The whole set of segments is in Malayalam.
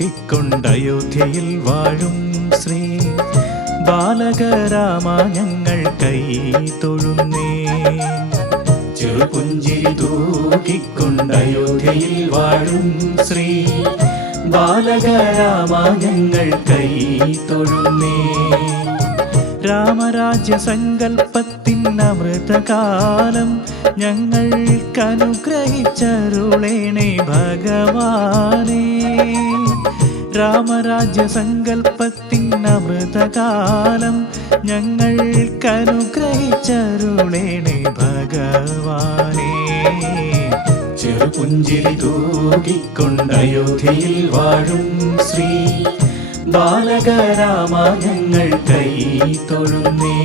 തൂക്കിക്കൊണ്ടയോധ്യയിൽ വാഴും ശ്രീ ബാലകരാമ ഞങ്ങൾ കൈ തൊഴുന്നേ. ചെറുപുഞ്ചിരി തൂക്കിക്കൊണ്ടയോധ്യയിൽ വാഴും ശ്രീ ബാലകരാമ ഞങ്ങൾ കൈ തൊഴുന്നേ. രാമരാജ്യ സങ്കൽപ്പത്തിൻ അമൃതകാലം ഞങ്ങൾക്കനുഗ്രഹിച്ചരുളേണേ ഭഗവാനേ. രാമരാജ്യ സങ്കൽപ്പത്തിൻ അമൃതകാലം ഞങ്ങൾക്കനുഗ്രഹിച്ചരുളേണേ ഭഗവാനേ. ചെറുപുഞ്ചിരി തൂകിക്കൊണ്ടയോധ്യയിൽ വാഴും ശ്രീ ബാലകരാമ ഞങ്ങൾ കൈ തൊഴുന്നേ.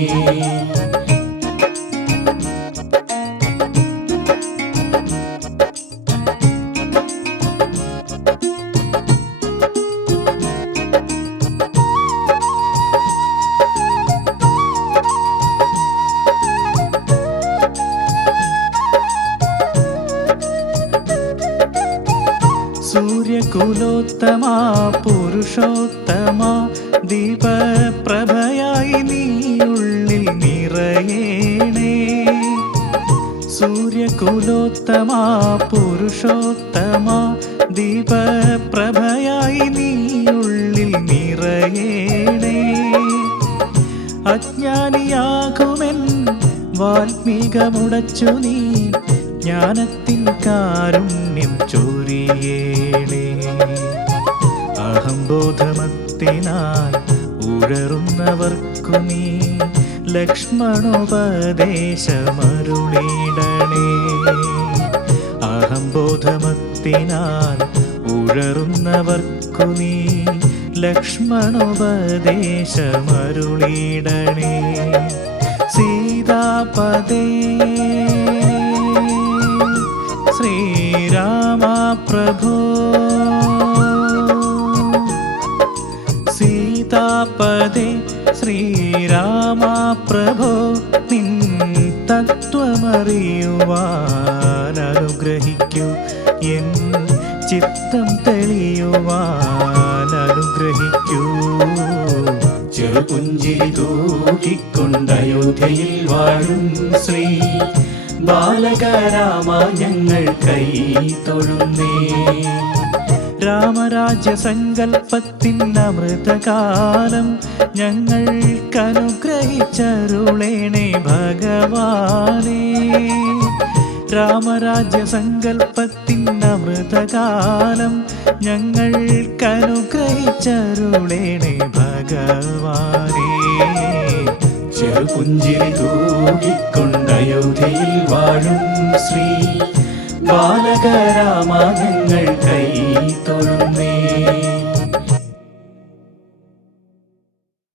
സൂര്യകുലോത്തമാ പുരുഷോത്തമാ ദീപപ്രഭയായി നീയുള്ളിൽ നിറയേണേ. സൂര്യകുലോത്തമാ പുരുഷോത്തമാ ദീപപ്രഭയായി നീയുള്ളിൽ നിറയേണേ. അജ്ഞാനിയാകുമെൻ വാൽമീകമുടച്ചു നീ ജ്ഞാനത്തിൻ കാരുണ്യം ചൊരിയേണേ. അഹംബോധമത്തിനാൽ ഉഴറുന്നവർക്കു നീ ലക്ഷ്മണോപദേശമരുളിടണേ. അഹംബോധമത്തിനാൽ ഉഴറുന്നവർക്കു നീ ലക്ഷ്മണോപദേശമരുളിടണേ. സീതാപദേ ശ്രീരാമ പ്രഭോ. സീതാപദേ ശ്രീരാമ പ്രഭോ. നിൻ തത്വമറിയുവാൻ അനുഗ്രഹിക്കൂ. എൻ ചിത്തം തെളിയുവാൻ അനുഗ്രഹിക്കൂ. ചെറുപുഞ്ചിരി തൂക്കിക്കൊണ്ടയോധ്യയിൽ വാഴും ശ്രീ ബാലകരാമ ഞങ്ങൾ കൈ തൊഴുന്നേ. രാമരാജ്യ സങ്കൽപ്പത്തിൻ അമൃതകാലം ഞങ്ങൾക്കനുഗ്രഹിച്ചരുളേണേ ഭഗവാനേ. രാമരാജ്യ സങ്കൽപ്പത്തിൻ അമൃതകാലം ഞങ്ങൾക്കനുഗ്രഹിച്ചരുളേണേ ഭഗവാനേ. ചെറുപുഞ്ചിരി തൂകിക്കൊണ്ടയോധ്യയിൽ വാഴും ശ്രീ ബാലകരാമ ഞങ്ങൾ കൈ തൊഴുന്നേ.